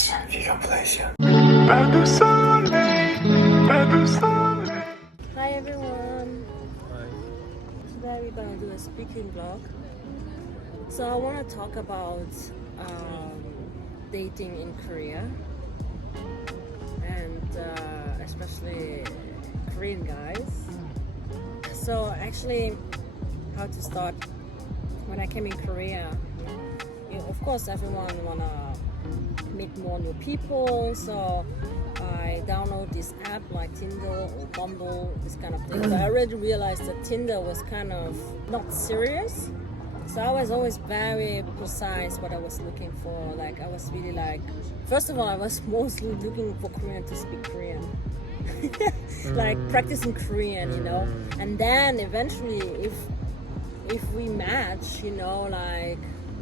Vegan Blasian. Hi everyone. Today we're gonna do a speaking vlog. So I want to talk about dating in Korea and especially Korean guys. So actually, how to start when I came in Korea. Of course, everyone wanna meet more new people, so I download this app like Tinder or Bumble, this kind of thing. But I already realized that Tinder was kind of not serious, so I was always very precise what I was looking for. Like I was really like, first of all, I was mostly looking for Korean to speak Korean. Like practicing Korean, you know, and then eventually if we match, you know, like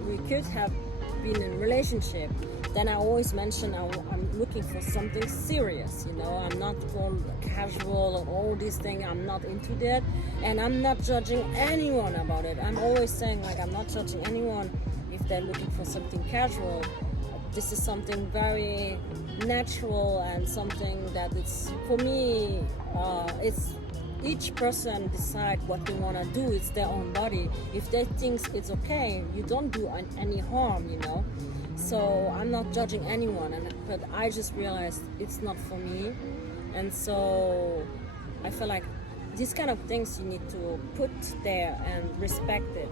we could have been in a relationship, then I always mention I'm looking for something serious, you know. I'm not for casual and all these things. I'm not into that, and I'm not judging anyone about it. I'm always saying like I'm not judging anyone if they're looking for something casual. This is something very natural and something that it's for me. It's each person decide what they want to do. It's their own body. If they think it's okay, you don't do any harm, you know. So I'm not judging anyone, but I just realized it's not for me, and so I feel like these kind of things you need to put there and respect it.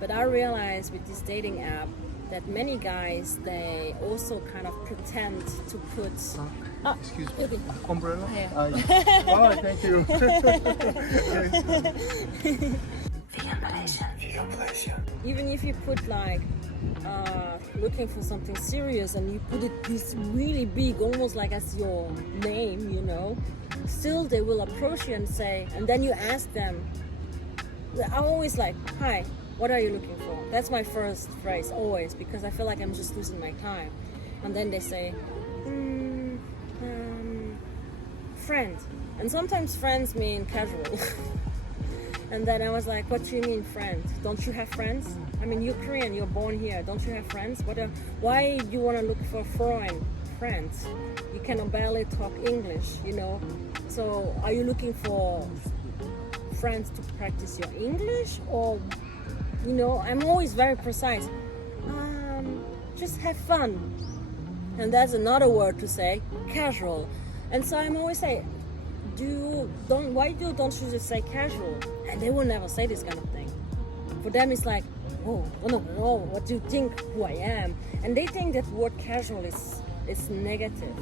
But I realized with this dating app that many guys, they also kind of pretend to put Excuse me. okay. Umbrella? Yeah. Oh, thank you. Vegan Blasian. Even if you put like looking for something serious and you put it this really big, almost like as your name, you know, still they will approach you and say, and then you ask them. I'm always like, hi, what are you looking for? That's my first phrase always, because I feel like I'm just losing my time. And then they say, friend. And sometimes friends mean casual. And then I was like, what do you mean friend? Don't you have friends? I mean, you're Korean, you're born here. Don't you have friends? Why do you want to look for foreign friends? You can barely talk English, you know? So are you looking for friends to practice your English? Or, you know, I'm always very precise. Just have fun. And that's another word to say, casual. And so I'm always say, why don't you just say casual? And they will never say this kind of thing. For them it's like, oh no, what do you think who I am? And they think that word casual is negative.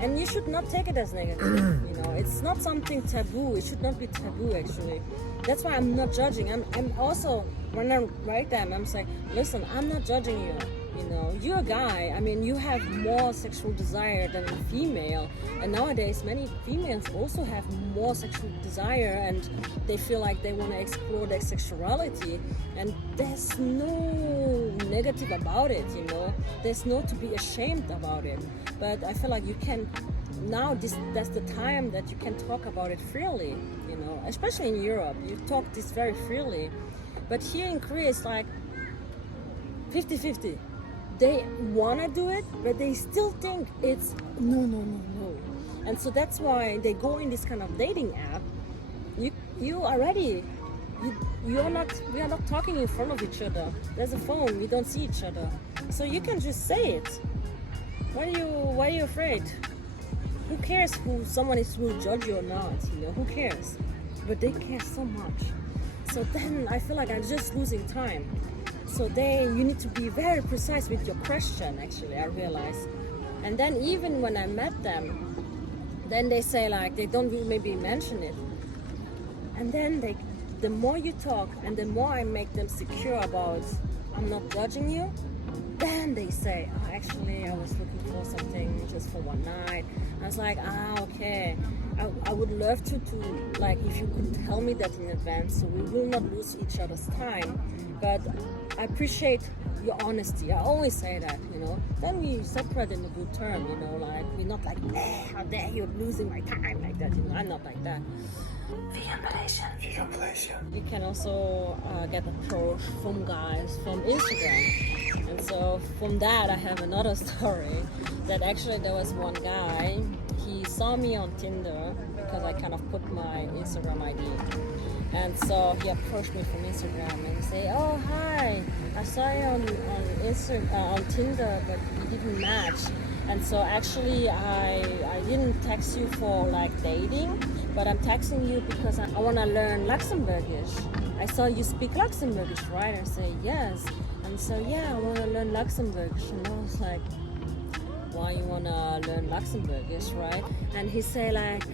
And you should not take it as negative, you know. It's not something taboo. It should not be taboo actually. That's why I'm not judging. I'm also, when I write them, I'm saying, listen, I'm not judging you. You know, you're a guy. I mean, you have more sexual desire than a female, and nowadays many females also have more sexual desire, and they feel like they want to explore their sexuality, and there's no negative about it, you know. There's no to be ashamed about it. But I feel like you can now. That's the time that you can talk about it freely, you know. Especially in Europe, you talk this very freely, but here in Korea it's like 50-50. They want to do it, but they still think it's no. And so that's why they go in this kind of dating app. We are not talking in front of each other. There's a phone, we don't see each other. So you can just say it. Why are you afraid? Who cares who someone will judge you or not, you know, who cares? But they care so much. So then I feel like I'm just losing time. So you need to be very precise with your question, actually, I realized. And then even when I met them, then they say like, they don't maybe mention it. And then the more you talk and the more I make them secure about, I'm not judging you, then they say, oh, actually, I was looking for something just for one night. I was like, okay. I would love to like, if you could tell me that in advance so we will not lose each other's time. But I appreciate your honesty. I always say that, you know. Then we separate in a good term, you know, like we're not like, how dare you losing my time like that, you know. I'm not like that. Vegan Blasian. You can also get approached from guys from Instagram. And so from that I have another story that actually there was one guy, he saw me on Tinder because I kind of put my Instagram ID. And so he approached me from Instagram and he said, "Oh, hi, I saw you on Tinder, but we didn't match. And so actually I didn't text you for like dating, but I'm texting you because I want to learn Luxembourgish. I saw you speak Luxembourgish, right?" I say, "Yes." And so, "Yeah, I want to learn Luxembourgish." And I was like, "Why you want to learn Luxembourgish, right?" And he say like,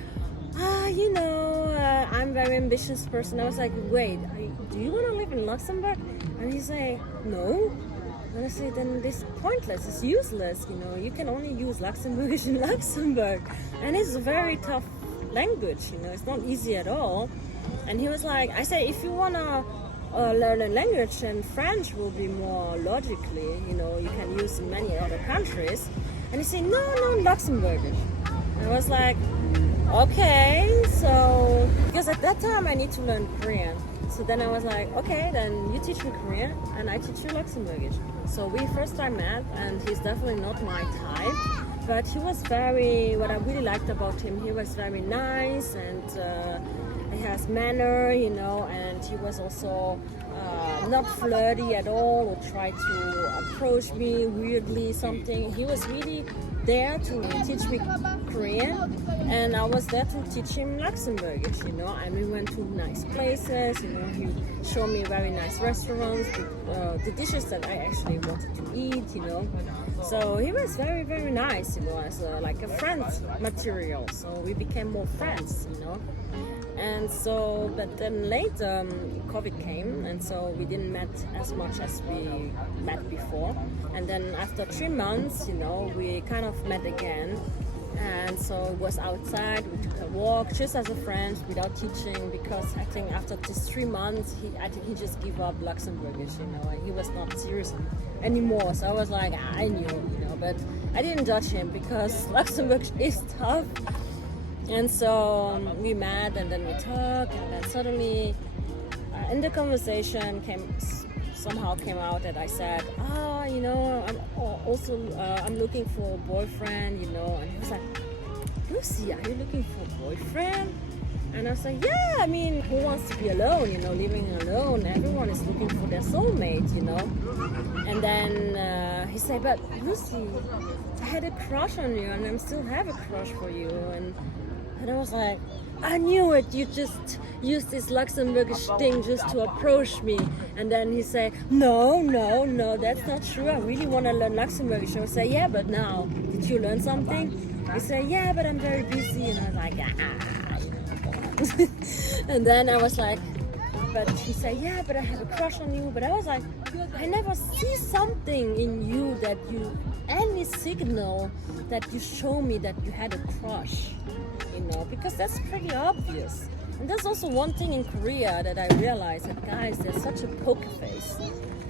I'm a very ambitious person." I was like, "Wait, do you want to live in Luxembourg?" And he say, "No." And I say, "Then this is pointless, it's useless, you can only use Luxembourgish in Luxembourg. And it's a very tough language, it's not easy at all." And he was like, I say, "If you want to learn a language, then French will be more logically, you can use in many other countries." And he said, no, Luxembourgish." And I was like, okay, so, because at that time I need to learn Korean. So then I was like, okay, then you teach me Korean and I teach you Luxembourgish. So we first time met, and he's definitely not my type, but he was what I really liked about him, he was very nice, and he has manner, and he was also not flirty at all or try to approach me weirdly something. He was really there to teach me Korean, and I was there to teach him Luxembourgish, and we went to nice places, he showed me very nice restaurants, the dishes that I actually wanted to eat, so he was very, very nice, as like a friend material, so we became more friends, And so, but then later COVID came, and so we didn't met as much as we met before. And then after 3 months, we kind of met again. And so it was outside, we took a walk just as a friend without teaching, because I think after this 3 months, I think he just gave up Luxembourgish, and he was not serious anymore. So I was like, I knew, but I didn't judge him because Luxembourgish is tough. And so we met, and then we talked, and then suddenly in the conversation somehow came out that I said, I'm looking for a boyfriend, and he was like, "Lucy, are you looking for a boyfriend?" And I was like, "Yeah, who wants to be alone, living alone? Everyone is looking for their soulmate, And then he said, "But Lucy, I had a crush on you, and I still have a crush for you." And I was like, "I knew it, you just used this Luxembourgish thing just to approach me." And then he said, No, that's not true. I really want to learn Luxembourgish. I was like, "Yeah, but now, did you learn something?" He said, "Yeah, but I'm very busy." And I was like, And then I was like, but he said, "Yeah, but I have a crush on you." But I was like, I never see something in you any signal that you show me that you had a crush, because that's pretty obvious. And there's also one thing in Korea that I realized, that guys, they're such a poker face.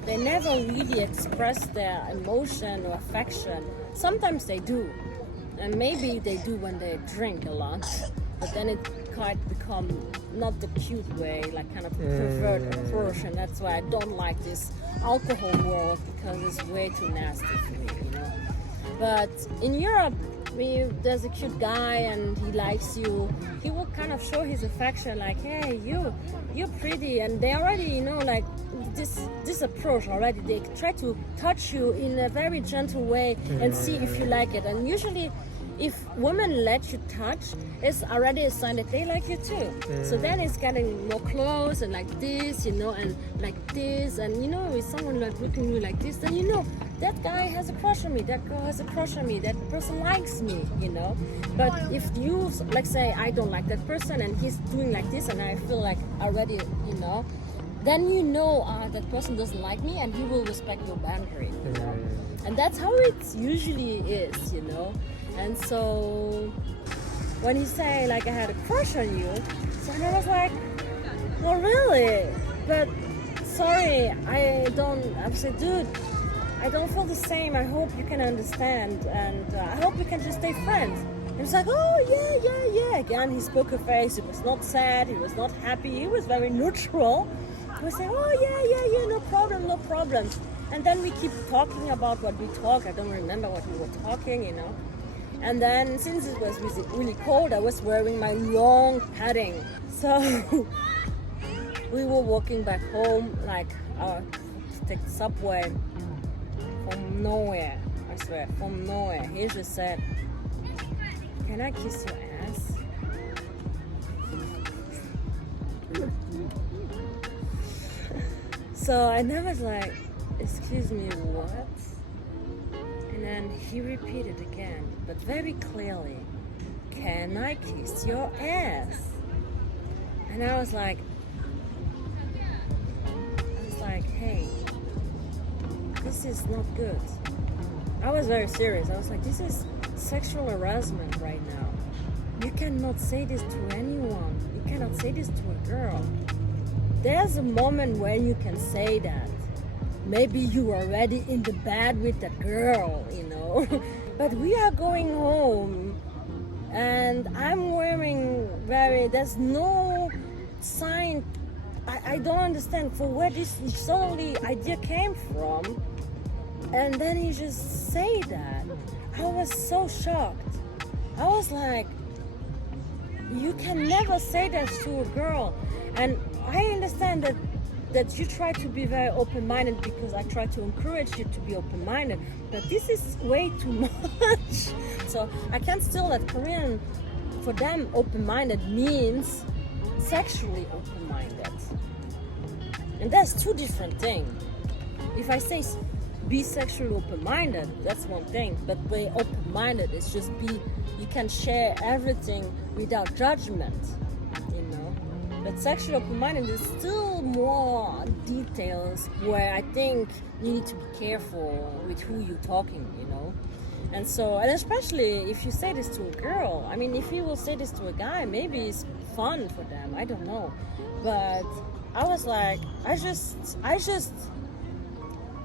They never really express their emotion or affection. Sometimes they do, and maybe they do when they drink a lot, but then it quite become not the cute way, like kind of pervert approach, and that's why I don't like this alcohol world, because it's way too nasty for me, But in Europe, there's a cute guy and he likes you, he will kind of show his affection, like, "Hey, you're pretty," and they already, like this approach already, they try to touch you in a very gentle way and see if you like it. And usually if women let you touch, it's already a sign that they like you too. So then it's getting more close and like this, and like this, and if someone like looking at you like this, then that guy has a crush on me, that girl has a crush on me, that person likes me, But if you, like, say, I don't like that person and he's doing like this, and I feel like already, then that person doesn't like me, and he will respect your boundary, And that's how it usually is, And so when he say, like, I had a crush on you, so I was like, "Oh, really? But sorry, I said, dude, I don't feel the same. I hope you can understand, and I hope we can just stay friends." And he's like, "Oh, yeah. Again, his poker face, he was not sad, he was not happy, he was very neutral. He was saying, "Oh, yeah, no problem. And then we keep talking about what we talk. I don't remember what we were talking, you know. And then since it was really cold, I was wearing my long padding. So we were walking back home, like take the subway from nowhere. I swear, from nowhere. He just said, "Can I kiss your ass?" So I was like, "Excuse me, what?" And then he repeated again, but very clearly, "Can I kiss your ass?" And I was like, "Hey, this is not good." I was very serious. I was like, "This is sexual harassment right now. You cannot say this to anyone. You cannot say this to a girl. There's a moment when you can say that. Maybe you are already in the bed with the girl, you know. But we are going home, and I'm wearing there's no sign. I don't understand for where this solely idea came from." And then he just say that. I was so shocked. I was like, you can never say that to a girl. And I understand that you try to be very open-minded because I try to encourage you to be open-minded. But this is way too much. So I can't still that Korean, for them, open-minded means sexually open-minded. And that's two different things. If I say be sexually open-minded, that's one thing. But be open-minded is just you can share everything without judgment, you know. But sexually open-minded is still more details where I think you need to be careful with who you're talking, you know. And especially if you say this to a girl, I mean, if you will say this to a guy, maybe it's fun for them, I don't know. But I was like, I just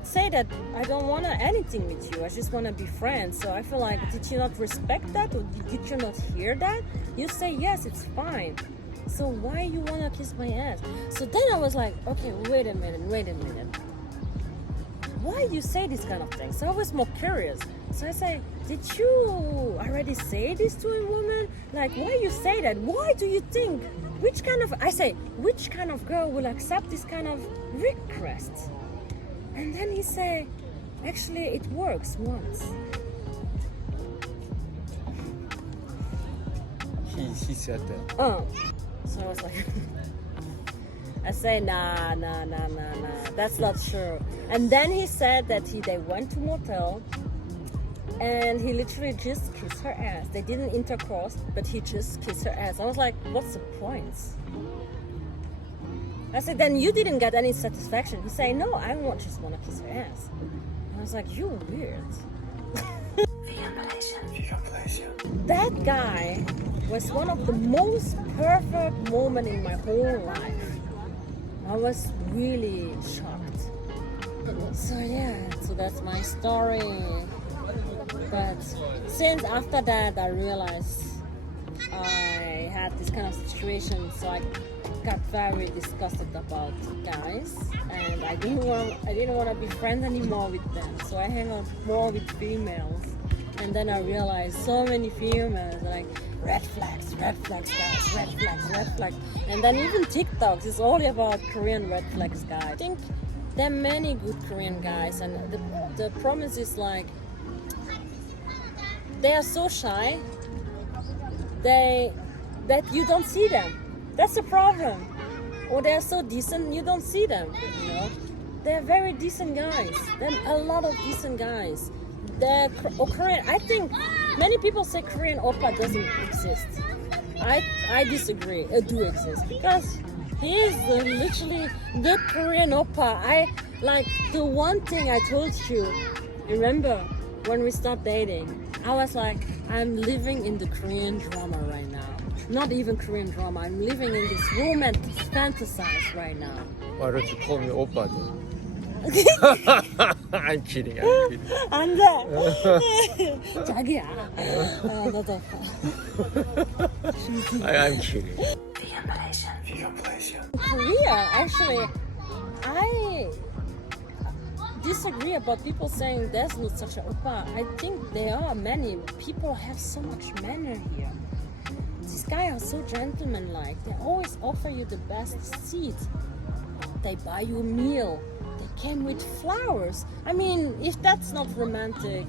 say that I don't want anything with you. I just want to be friends. So I feel like, did you not respect that, or did you not hear that? You say yes, it's fine. So why you want to kiss my ass? So then I was like, okay, wait a minute. Why you say this kind of thing? So I was more curious. So I say, did you already say this to a woman? Like, why you say that? Why do you think? Which kind of girl will accept this kind of request? And then he say, actually, it works once. He said that. So I was like, I say, nah, that's not true. And then he said that they went to motel, and he literally just kissed her ass. They didn't intercourse, but he just kissed her ass. I was like, what's the point? I said, then you didn't get any satisfaction. He said, no, I just want to kiss her ass. I was like, you're weird. Vegan Blasian. That guy was one of the most perfect moments in my whole life. I was really shocked. So yeah, so that's my story. But since after that, I realized I had this kind of situation, so I got very disgusted about guys, and I didn't want to be friends anymore with them. So I hang out more with females, and then I realized so many females are like red flags, guys, red flags, and then even TikToks is all about Korean red flags guys. I think there are many good Korean guys, and the problem is like they are so shy that you don't see them. That's the problem. Or they're so decent, you don't see them, you know. They're very decent guys. There are a lot of decent guys. Korean, I think many people say Korean oppa doesn't exist. I disagree. It do exist, because he is literally the Korean oppa. I like the one thing I told you. Remember when we started dating? I was like, I'm living in the Korean drama right now. Not even Korean drama. I'm living in this romantic fantasize right now. Why don't you call me oppa then? I'm kidding. 안 돼. 자기야. 너도. I'm kidding. Vegan Blasian. Korea, actually, disagree about people saying there's not such a oppa. I think there are many. People have so much manner here. These guys are so gentleman-like. They always offer you the best seat. They buy you a meal. They came with flowers. I mean, if that's not romantic.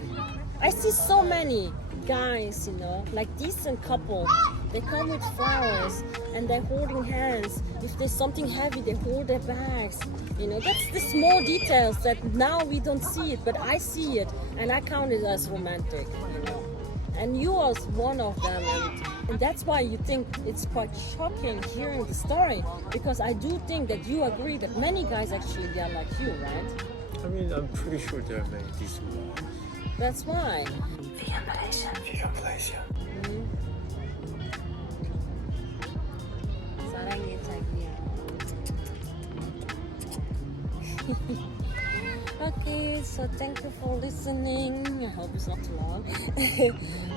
I see so many guys, you know, like decent couple. They come with flowers and they're holding hands. If there's something heavy, they hold their bags. You know, that's the small details that now we don't see it, but I see it and I count it as romantic, you know. And you are one of them, and that's why you think it's quite shocking hearing the story, because I do think that you agree that many guys actually they are like you, right? I mean, I'm pretty sure there are many decent guys. That's why. Vegan Blasian. Vegan Blasian. 사랑해 자기야. Okay, so thank you for listening. I hope it's not too long.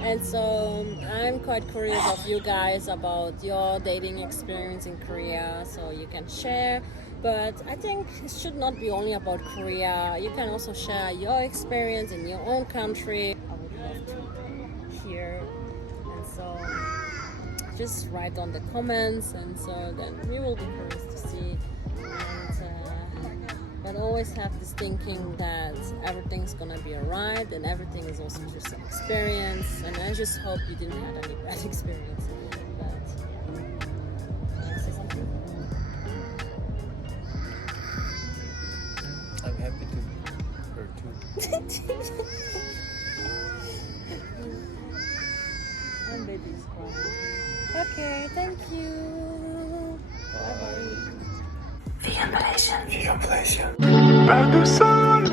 And so I'm quite curious of you guys about your dating experience in Korea, so you can share. But I think it should not be only about Korea. You can also share your experience in your own country. I would love to hear. And so just write on the comments, and so then we will be curious to see. But always have this thinking that everything's gonna be alright, and everything is also just an experience. And I just hope you didn't have any bad experience. But can I say something? I'm happy to meet her too. And baby's crying. Okay, thank you. Bye bye. Vegan Blasian. Vegan Blasian. Pas de soleil.